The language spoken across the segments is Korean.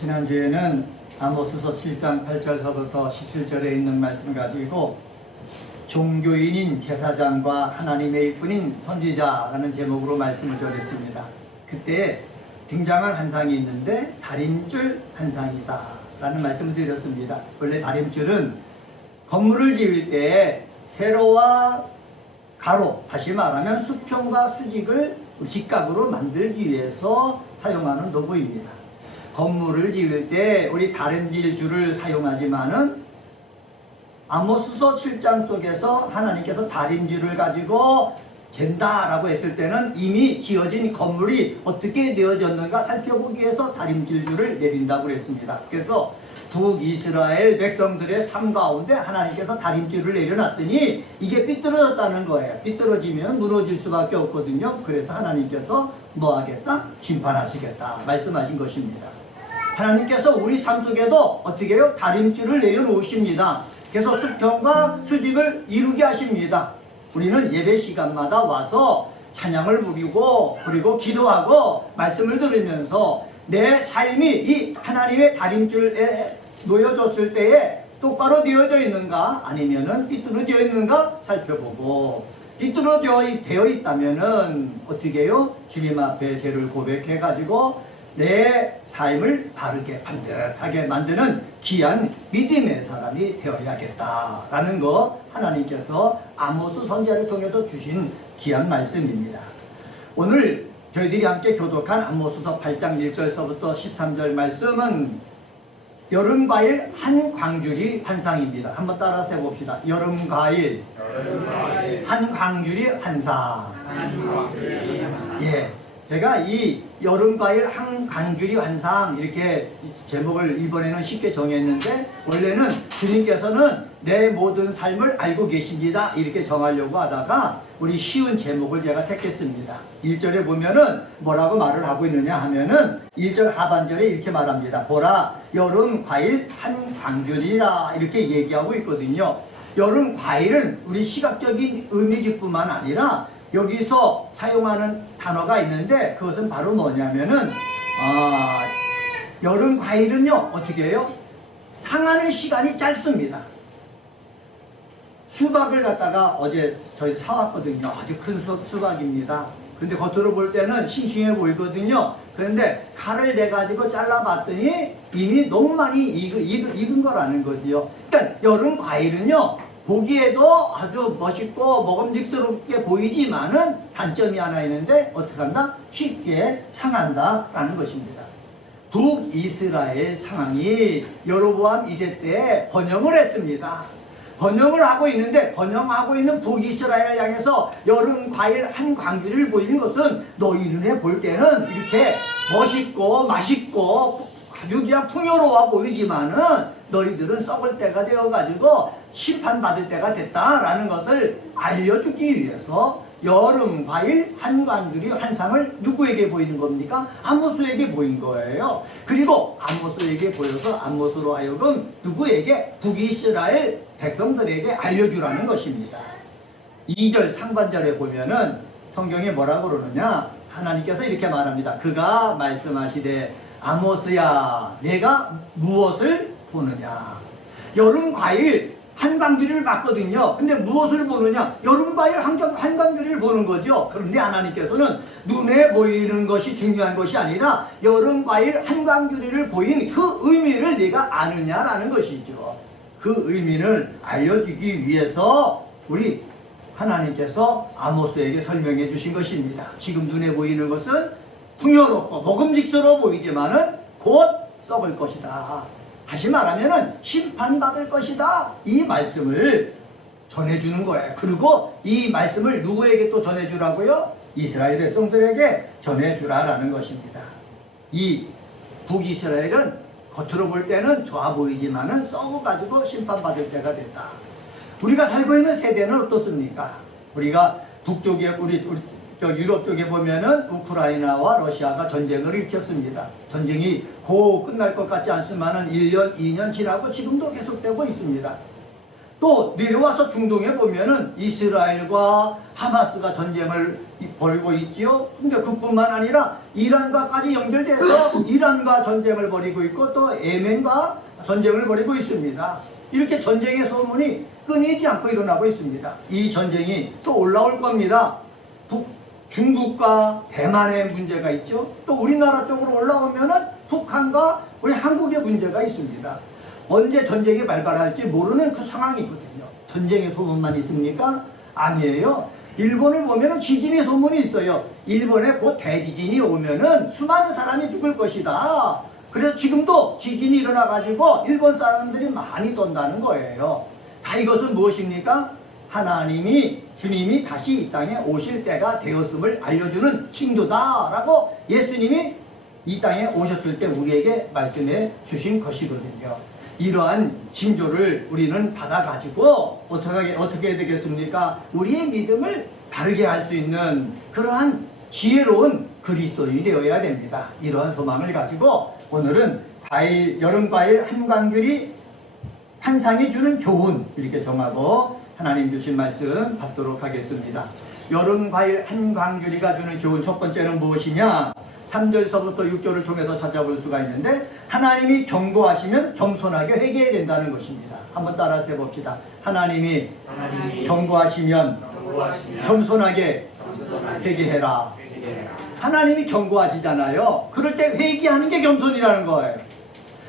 지난주에는 아모스서 7장 8절서부터 17절에 있는 말씀 가지고 종교인인 제사장과 하나님의 일꾼인 선지자라는 제목으로 말씀을 드렸습니다. 그때 등장한 한상이 있는데 다림줄 한상이다 라는 말씀을 드렸습니다. 원래 다림줄은 건물을 지을 때 세로와 가로, 다시 말하면 수평과 수직을 직각으로 만들기 위해서 사용하는 도구입니다. 건물을 지을 때 우리 다림질 줄을 사용하지만은 아모스서 7장 속에서 하나님께서 다림줄을 가지고 잰다라고 했을 때는 이미 지어진 건물이 어떻게 되어졌는가 살펴보기 위해서 다림질 줄을 내린다고 그랬습니다. 그래서 북이스라엘 백성들의 삶 가운데 하나님께서 다림줄을 내려놨더니 이게 삐뚤어졌다는 거예요. 삐뚤어지면 무너질 수밖에 없거든요. 그래서 하나님께서 뭐 하겠다? 심판하시겠다 말씀하신 것입니다. 하나님께서 우리 삶 속에도 어떻게 해요? 다림줄을 내려놓으십니다. 그래서 수평과 수직을 이루게 하십니다. 우리는 예배 시간마다 와서 찬양을 부리고 그리고 기도하고 말씀을 들으면서 내 삶이 이 하나님의 다림줄에 놓여졌을 때에 똑바로 되어져 있는가 아니면은 삐뚤어져 있는가 살펴보고 삐뚤어져 되어 있다면은 어떻게 해요? 주님 앞에 죄를 고백해 가지고 내 삶을 바르게 반듯하게 만드는 귀한 믿음의 사람이 되어야겠다라는 거 하나님께서 아모스 선지자를 통해서 주신 귀한 말씀입니다. 오늘 저희들이 함께 교독한 아모스서 8장 1절서부터 13절 말씀은 여름과일 한 광주리 환상입니다. 한번 따라서 해봅시다. 여름과일 한 광주리 환상. 예, 제가 이 여름과일 한 광주리 환상 이렇게 제목을 이번에는 쉽게 정했는데 원래는 주님께서는 내 모든 삶을 알고 계십니다 이렇게 정하려고 하다가 우리 쉬운 제목을 제가 택했습니다. 1절에 보면은 뭐라고 말을 하고 있느냐 하면은 1절 하반절에 이렇게 말합니다. 보라 여름 과일 한 광주리라 이렇게 얘기하고 있거든요. 여름 과일은 우리 시각적인 의미뿐만 아니라 여기서 사용하는 단어가 있는데 그것은 바로 뭐냐면은 여름 과일은요 어떻게 해요? 상하는 시간이 짧습니다. 수박을 갖다가 어제 저희 사왔거든요. 아주 큰 수박입니다. 근데 겉으로 볼 때는 싱싱해 보이거든요. 그런데 칼을 내가지고 잘라봤더니 이미 너무 많이 익은 거라는 거지요. 그러니까 여름 과일은요 보기에도 아주 멋있고 먹음직스럽게 보이지만은 단점이 하나 있는데 어떻게 한다? 쉽게 상한다라는 것입니다. 북이스라엘 상황이 여로보암 2세 때에 번영을 했습니다. 번영을 하고 있는데 번영하고 있는 북이스라엘을 향해서 여름 과일 한 광주리를 보이는 것은 너희 눈에 볼 때는 이렇게 멋있고 맛있고 아주 그냥 풍요로워 보이지만은 너희들은 썩을 때가 되어가지고 심판받을 때가 됐다라는 것을 알려주기 위해서 여름 과일 한 광주리 환상을 누구에게 보이는 겁니까? 아모스에게 보인 거예요. 그리고 아모스에게 보여서 아모스로 하여금 누구에게? 북이스라엘 백성들에게 알려주라는 것입니다. 2절 상반절에 보면은 성경에 뭐라고 그러느냐? 하나님께서 이렇게 말합니다. 그가 말씀하시되 아모스야 내가 무엇을 보느냐? 여름 과일 한 광주리를 봤거든요. 근데 무엇을 보느냐? 여름 과일 한 광주리를 보는 거죠. 그런데 하나님께서는 눈에 보이는 것이 중요한 것이 아니라 여름 과일 한 광주리를 보인 그 의미를 네가 아느냐라는 것이죠. 그 의미를 알려주기 위해서 우리 하나님께서 아모스에게 설명해 주신 것입니다. 지금 눈에 보이는 것은 풍요롭고 먹음직스러워 보이지만은 곧 썩을 것이다. 다시 말하면은 심판받을 것이다. 이 말씀을 전해주는 거예요. 그리고 이 말씀을 누구에게 또 전해주라고요? 이스라엘 백성들에게 전해주라라는 것입니다. 이 북이스라엘은 겉으로 볼 때는 좋아 보이지만은 썩어가지고 심판받을 때가 됐다. 우리가 살고 있는 세대는 어떻습니까? 우리가 북쪽에 유럽 쪽에 보면은 우크라이나와 러시아가 전쟁을 일으켰습니다. 전쟁이 곧 끝날 것 같지 않지만은 1년, 2년 지나고 지금도 계속되고 있습니다. 또 내려와서 중동에 보면은 이스라엘과 하마스가 전쟁을 벌이고 있지요. 근데 그뿐만 아니라 이란과까지 연결돼서 이란과 전쟁을 벌이고 있고 또 예멘과 전쟁을 벌이고 있습니다. 이렇게 전쟁의 소문이 끊이지 않고 일어나고 있습니다. 이 전쟁이 또 올라올 겁니다. 중국과 대만의 문제가 있죠. 또 우리나라 쪽으로 올라오면은 북한과 우리 한국의 문제가 있습니다. 언제 전쟁이 발발할지 모르는 그 상황이거든요. 전쟁의 소문만 있습니까? 아니에요. 일본을 보면은 지진의 소문이 있어요. 일본에 곧 대지진이 오면은 수많은 사람이 죽을 것이다. 그래서 지금도 지진이 일어나가지고 일본 사람들이 많이 돈다는 거예요. 다 이것은 무엇입니까? 하나님이 주님이 다시 이 땅에 오실 때가 되었음을 알려주는 징조다라고 예수님이 이 땅에 오셨을 때 우리에게 말씀해 주신 것이거든요. 이러한 징조를 우리는 받아가지고 어떻게 되겠습니까? 우리의 믿음을 바르게 할 수 있는 그러한 지혜로운 그리스도인이 되어야 됩니다. 이러한 소망을 가지고 오늘은 여름과일 한광귤이 환상이 주는 교훈 이렇게 정하고 하나님 주신 말씀 받도록 하겠습니다. 여름과일 한광귤이가 주는 교훈 첫 번째는 무엇이냐? 3절서부터 6절을 통해서 찾아볼 수가 있는데 하나님이 경고하시면 겸손하게 회개해야 된다는 것입니다. 한번 따라서 해봅시다. 하나님이 경고하시면 겸손하게 회개해라. 하나님이 경고하시잖아요. 그럴 때 회개하는 게 겸손이라는 거예요.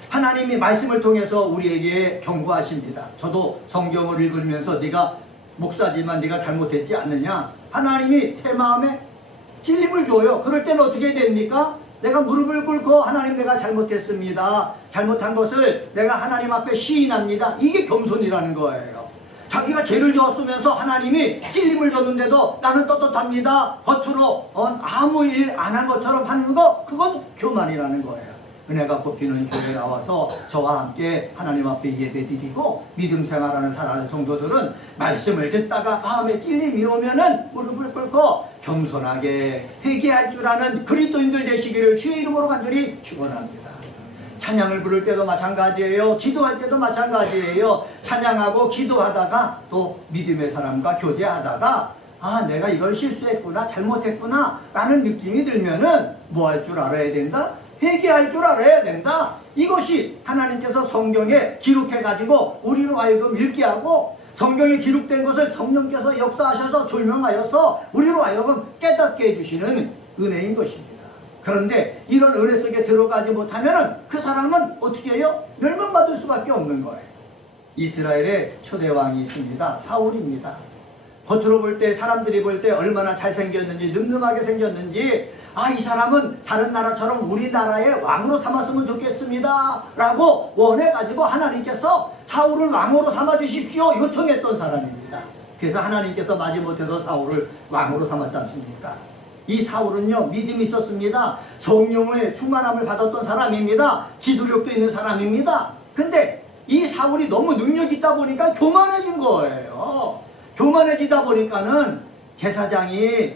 하나님이 말씀을 통해서 우리에게 경고하십니다. 저도 성경을 읽으면서 네가 목사지만 네가 잘못했지 않느냐? 하나님이 제 마음에 찔림을 줘요. 그럴 때는 어떻게 됩니까? 내가 무릎을 꿇고 하나님 내가 잘못했습니다. 잘못한 것을 내가 하나님 앞에 시인합니다. 이게 겸손이라는 거예요. 자기가 죄를 지었으면서 하나님이 찔림을 줬는데도 나는 떳떳합니다. 겉으로 아무 일 안 한 것처럼 하는 거 그건 교만이라는 거예요. 은혜가 꼽히는 교회에 나와서 저와 함께 하나님 앞에 예배드리고 믿음 생활하는 사랑하는 성도들은 말씀을 듣다가 마음에 찔림이 오면은 무릎을 꿇고 겸손하게 회개할 줄 아는 그리스도인들 되시기를 주의 이름으로 간절히 축원합니다. 찬양을 부를 때도 마찬가지예요. 기도할 때도 마찬가지예요. 찬양하고 기도하다가 또 믿음의 사람과 교제하다가 아 내가 이걸 실수했구나 잘못했구나 라는 느낌이 들면은 뭐 할 줄 알아야 된다? 회개할 줄 알아야 된다. 이것이 하나님께서 성경에 기록해가지고 우리로 하여금 읽게 하고 성경에 기록된 것을 성령께서 역사하셔서 조명하여서 우리로 하여금 깨닫게 해주시는 은혜인 것입니다. 그런데 이런 은혜 속에 들어가지 못하면 그 사람은 어떻게 해요? 멸망받을 수밖에 없는 거예요. 이스라엘의 초대왕이 있습니다. 사울입니다. 겉으로 볼 때 사람들이 볼 때 얼마나 잘생겼는지 늠름하게 생겼는지 아 이 사람은 다른 나라처럼 우리나라의 왕으로 삼았으면 좋겠습니다 라고 원해가지고 하나님께서 사울을 왕으로 삼아주십시오 요청했던 사람입니다. 그래서 하나님께서 마지못해서 사울을 왕으로 삼았지 않습니까? 이 사울은요 믿음이 있었습니다. 성령의 충만함을 받았던 사람입니다. 지도력도 있는 사람입니다. 근데 이 사울이 너무 능력이 있다 보니까 교만해진 거예요. 교만해지다 보니까는 제사장이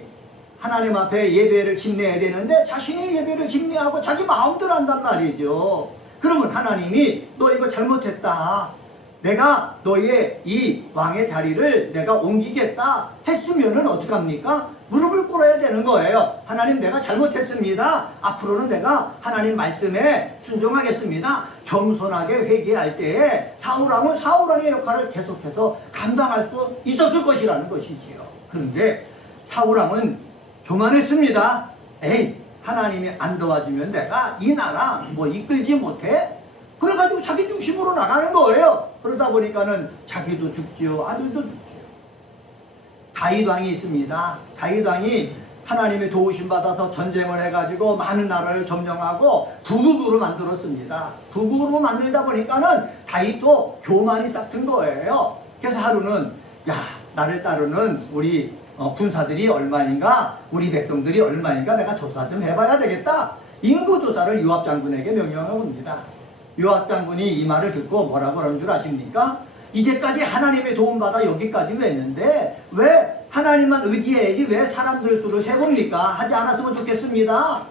하나님 앞에 예배를 집례해야 되는데 자신이 예배를 집례하고 자기 마음대로 한단 말이죠. 그러면 하나님이 너 이거 잘못했다. 내가 너의 이 왕의 자리를 내가 옮기겠다 했으면은 어떡합니까? 무릎을 꿇어야 되는 거예요. 하나님 내가 잘못했습니다. 앞으로는 내가 하나님 말씀에 순종하겠습니다. 겸손하게 회개할 때에 사울왕은 사울왕의 역할을 계속해서 감당할 수 있었을 것이라는 것이지요. 그런데 사울왕은 교만했습니다. 에이 하나님이 안 도와주면 내가 이 나라 뭐 이끌지 못해? 그래가지고 자기 중심으로 나가는 거예요. 그러다 보니까는 자기도 죽지요. 아들도 죽지요. 다윗 왕이 있습니다. 다윗 왕이 하나님의 도우심 받아서 전쟁을 해가지고 많은 나라를 점령하고 부국으로 만들었습니다. 부국으로 만들다 보니까는 다윗도 교만이 싹튼 거예요. 그래서 하루는 야 나를 따르는 우리 군사들이 얼마인가 우리 백성들이 얼마인가 내가 조사 좀 해봐야 되겠다. 인구조사를 요압 장군에게 명령을 옵니다. 요압 장군이 이 말을 듣고 뭐라고 그런 줄 아십니까? 이제까지 하나님의 도움받아 여기까지 왔는데 왜 하나님만 의지해야지 왜 사람들 수를 세봅니까? 하지 않았으면 좋겠습니다.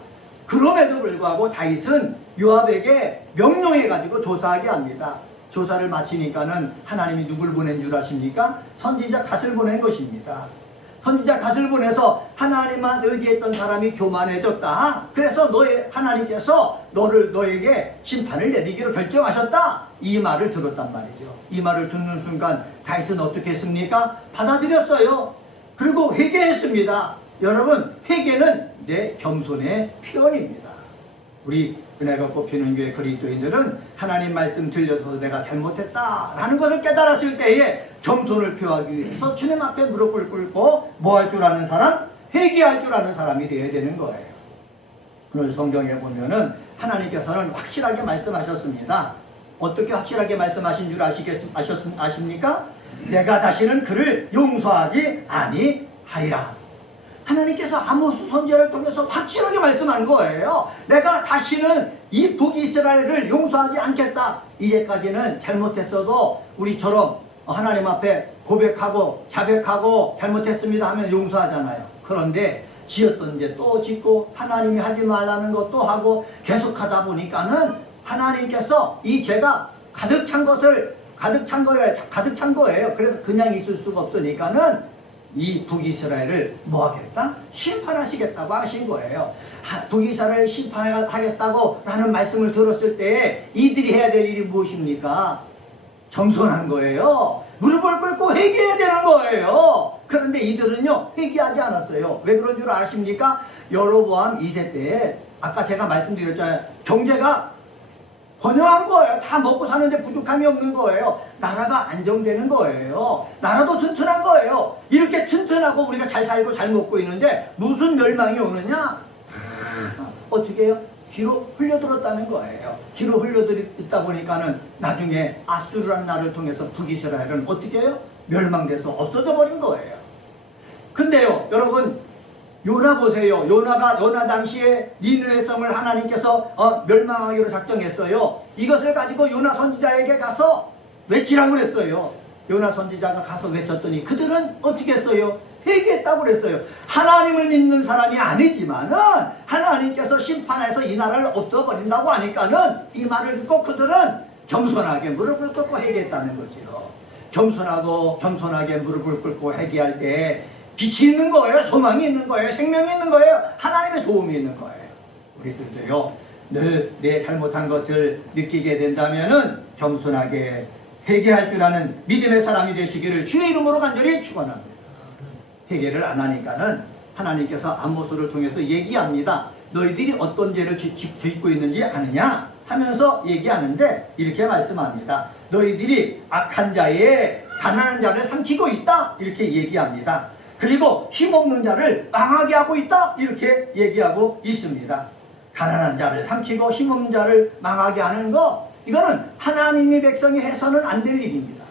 그럼에도 불구하고 다윗은 요압에게 명령해가지고 조사하게 합니다. 조사를 마치니까는 하나님이 누굴 보낸 줄 아십니까? 선지자 갓을 보낸 것입니다. 선지자 갓을 보내서 하나님만 의지했던 사람이 교만해졌다. 그래서 하나님께서 너에게 심판을 내리기로 결정하셨다. 이 말을 들었단 말이죠. 이 말을 듣는 순간 다윗은 어떻게 했습니까? 받아들였어요. 그리고 회개했습니다. 여러분, 회개는 내 겸손의 표현입니다. 우리 은혜가 꽃피는 교회 그리스도인들은 하나님 말씀 들려서 내가 잘못했다라는 것을 깨달았을 때에 겸손을 표하기 위해서 주님 앞에 무릎을 꿇고 뭐 할 줄 아는 사람? 회개할 줄 아는 사람이 되어야 되는 거예요. 오늘 성경에 보면은 하나님께서는 확실하게 말씀하셨습니다. 어떻게 확실하게 말씀하신 줄 아십니까? 내가 다시는 그를 용서하지 아니하리라. 하나님께서 아모스 선지자를 통해서 확실하게 말씀한 거예요. 내가 다시는 이 북이스라엘을 용서하지 않겠다. 이제까지는 잘못했어도 우리처럼 하나님 앞에 고백하고 자백하고 잘못했습니다 하면 용서하잖아요. 그런데 지었던 죄 또 짓고 하나님이 하지 말라는 것도 하고 계속하다 보니까는 하나님께서 이 죄가 가득 찬 거예요. 그래서 그냥 있을 수가 없으니까는 이 북이스라엘을 뭐 하겠다? 심판하시겠다고 하신 거예요. 북이스라엘 심판하겠다고 라는 말씀을 들었을 때 이들이 해야 될 일이 무엇입니까? 겸손한 거예요. 무릎을 꿇고 회개해야 되는 거예요. 그런데 이들은요, 회개하지 않았어요. 왜 그런 줄 아십니까? 여로보암 2세 때에 아까 제가 말씀드렸잖아요. 경제가 번영한 거예요. 다 먹고 사는데 부족함이 없는 거예요. 나라가 안정되는 거예요. 나라도 튼튼한 거예요. 이렇게 튼튼하고 우리가 잘 살고 잘 먹고 있는데 무슨 멸망이 오느냐? 어떻게 해요? 기로 흘려들었다는 거예요. 기로 흘려들었다 보니까는 나중에 아수르란 나라를 통해서 북이스라엘은 어떻게 해요? 멸망돼서 없어져 버린 거예요. 근데요, 여러분, 요나 보세요. 요나 당시에 니느웨 성을 하나님께서 멸망하기로 작정했어요. 이것을 가지고 요나 선지자에게 가서 외치라고 그랬어요. 요나 선지자가 가서 외쳤더니 그들은 어떻게 했어요? 회개했다고 그랬어요. 하나님을 믿는 사람이 아니지만은 하나님께서 심판해서 이 나라를 없애버린다고 하니까는 이 말을 듣고 그들은 겸손하게 무릎을 꿇고 회개했다는 거죠. 겸손하게 무릎을 꿇고 회개할 때 빛이 있는 거예요. 소망이 있는 거예요. 생명이 있는 거예요. 하나님의 도움이 있는 거예요. 우리들도요, 늘 내 잘못한 것을 느끼게 된다면은 겸손하게 회개할 줄 아는 믿음의 사람이 되시기를 주의 이름으로 간절히 축원합니다. 회개를 안 하니까는 하나님께서 아모스를 통해서 얘기합니다. 너희들이 어떤 죄를 짓고 있는지 아느냐 하면서 얘기하는데 이렇게 말씀합니다. 너희들이 악한 자에 가난한 자를 삼키고 있다 이렇게 얘기합니다. 그리고 힘없는 자를 망하게 하고 있다 이렇게 얘기하고 있습니다. 가난한 자를 삼키고 힘없는 자를 망하게 하는 거, 이거는 하나님의 백성이 해서는 안 될 일입니다.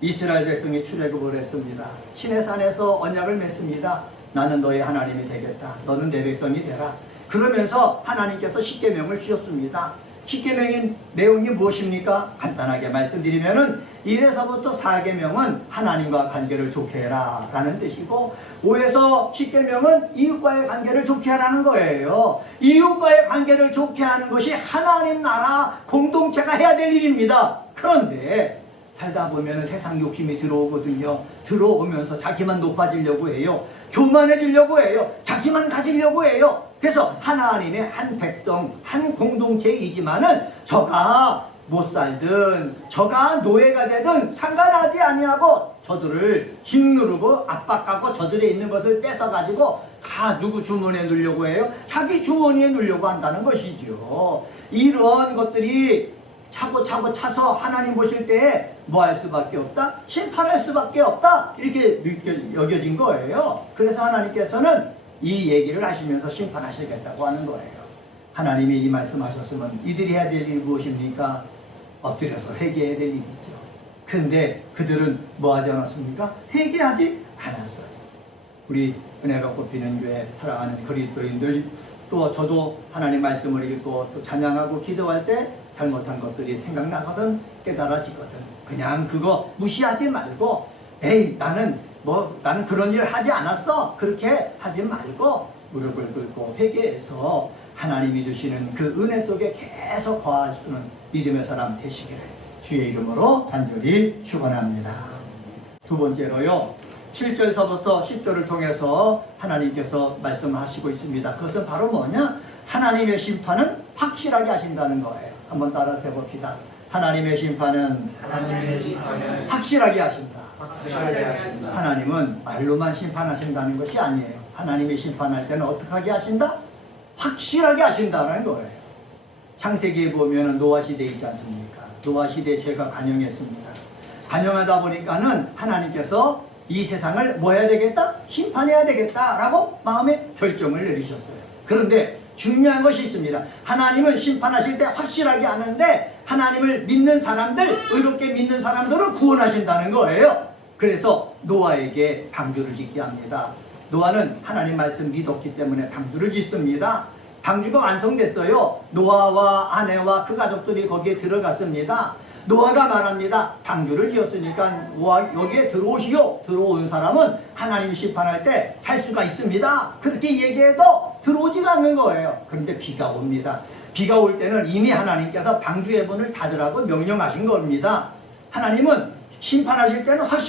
이스라엘 백성이 출애굽을 했습니다. 시내산에서 언약을 맺습니다. 나는 너의 하나님이 되겠다. 너는 내 백성이 되라. 그러면서 하나님께서 십계명을 주셨습니다. 십계명의 내용이 무엇입니까? 간단하게 말씀드리면은 1에서부터 4계명은 하나님과 관계를 좋게 해라 라는 뜻이고, 5에서 10계명은 이웃과의 관계를 좋게 하라는 거예요. 이웃과의 관계를 좋게 하는 것이 하나님 나라 공동체가 해야 될 일입니다. 그런데 살다 보면 세상 욕심이 들어오거든요. 들어오면서 자기만 높아지려고 해요. 교만해지려고 해요. 자기만 가지려고 해요. 그래서 하나님의 한 백성, 한 공동체이지만은 저가 못 살든 저가 노예가 되든 상관하지 아니하고 저들을 짓누르고 압박하고 저들에 있는 것을 뺏어가지고 다 누구 주머니에 넣으려고 해요? 자기 주머니에 넣으려고 한다는 것이죠. 이런 것들이 차고 차서 하나님 보실 때에 뭐 할 수밖에 없다? 심판할 수밖에 없다? 이렇게 여겨진 거예요. 그래서 하나님께서는 이 얘기를 하시면서 심판하시겠다고 하는 거예요. 하나님이 이 말씀하셨으면 이들이 해야 될 일이 무엇입니까? 엎드려서 회개해야 될 일이죠. 근데 그들은 뭐 하지 않았습니까? 회개하지 않았어요. 우리 은혜가 꽃피는 교회 사랑하는 그리스도인들, 또 저도 하나님 말씀을 읽고 또 찬양하고 기도할 때 잘못한 것들이 생각나거든, 깨달아지거든. 그냥 그거 무시하지 말고, 에이 나는 그런 일 하지 않았어, 그렇게 하지 말고 무릎을 꿇고 회개해서 하나님이 주시는 그 은혜 속에 계속 거할 수 있는 믿음의 사람 되시기를 주의 이름으로 간절히 축원합니다. 두 번째로요. 7절서부터 10절을 통해서 하나님께서 말씀하시고 있습니다. 그것은 바로 뭐냐? 하나님의 심판은 확실하게 하신다는 거예요. 한번 따라서 해봅시다. 하나님의 심판은 확실하게 하신다. 하나님은 말로만 심판하신다는 것이 아니에요. 하나님이 심판할 때는 어떻게 하게 하신다? 확실하게 하신다는 거예요. 창세기에 보면 노아 시대 있지 않습니까? 노아 시대에 죄가 관영했습니다. 관영하다 보니까는 하나님께서 이 세상을 뭐 해야 되겠다? 심판해야 되겠다라고 마음의 결정을 내리셨어요. 그런데 중요한 것이 있습니다. 하나님은 심판하실 때 확실하게 하는데 하나님을 믿는 사람들, 의롭게 믿는 사람들을 구원하신다는 거예요. 그래서 노아에게 방주를 짓게 합니다. 노아는 하나님 말씀 믿었기 때문에 방주를 짓습니다. 방주가 완성됐어요. 노아와 아내와 그 가족들이 거기에 들어갔습니다. 노아가 말합니다. 방주를 지었으니까 여기에 들어오시오. 들어온 사람은 하나님 심판할 때 살 수가 있습니다. 그렇게 얘기해도 들어오지가 않는 거예요. 그런데 비가 옵니다. 비가 올 때는 이미 하나님께서 방주의 문을 닫으라고 명령하신 겁니다. 하나님은 심판하실 때는 확실히